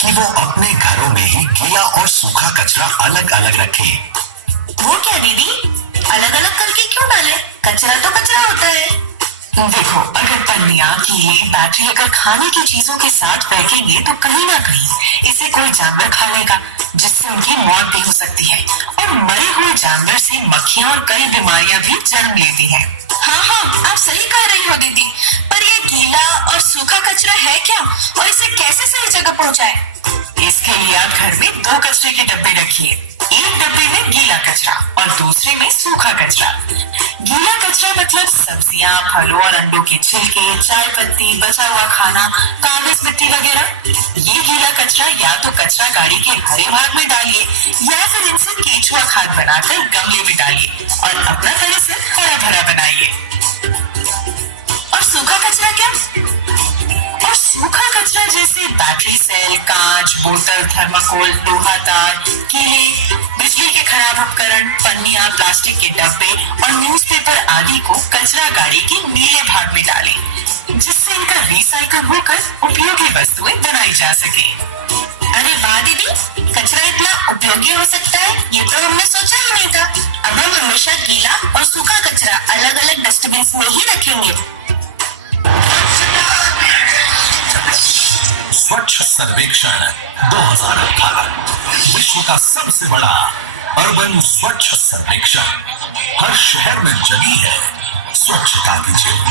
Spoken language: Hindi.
कि वो अपने घरों में ही गीला और सूखा कचरा अलग अलग रखें। वो क्या दीदी, अलग अलग करके क्यों डाले? कचरा तो कचरा होता है। देखो, अगर पन्नियां, कीले, बैटरी अगर खाने की चीजों के साथ फेंकेंगे तो कहीं ना कहीं इसे कोई जानवर खा लेगा, जिससे उनकी मौत भी हो सकती है। और मरे हुए जानवर से मक्खियां और कई बीमारियां भी जन्म लेती हैं। हाँ हाँ, आप सही कह रही हो दीदी। पर ये गीला और सूखा कचरा है क्या, और इसे कैसे सही जगह पहुँचाए? इसके लिए आप घर में 2 कचरे के डब्बे रखिए। एक डब्बे में गीला कचरा और दूसरे में सूखा कचरा। गीला कचरा मतलब सब्जियां, फलों और अंडों के छिलके, चाय पत्ती, बचा हुआ खाना, कागज, मिट्टी वगैरह। ये गीला कचरा या तो कचरा गाड़ी के हरे भाग में डालिए या फिर इनसे केचुआ खाद बनाकर गमले में डालिए और अपना परिसर हरा भरा बनाइए। और सूखा कचरा क्या? और सूखा कचरा जैसे बैटरी सेल, कांच, बोतल, थर्माकोल, लोहा तार, कीले, बिजली के खराब उपकरण, पन्नियां, प्लास्टिक के डब्बे और न्यूज़पेपर आदि को कचरा गाड़ी के नीले भाग में डालें, जिससे इनका रिसाइकल होकर उपयोगी वस्तुएं बनाई जा सके। अरे वाह दीदी, कचरा इतना उपयोगी हो सकता है, ये तो हमने सोचा ही नहीं था। अब हम हमेशा गीला और सूखा कचरा अलग अलग डस्टबिन में ही रखेंगे। स्वच्छ सर्वेक्षण 2018 विश्व का सबसे बड़ा अर्बन स्वच्छ सर्वेक्षण हर शहर में जगी है स्वच्छता की ज्योत।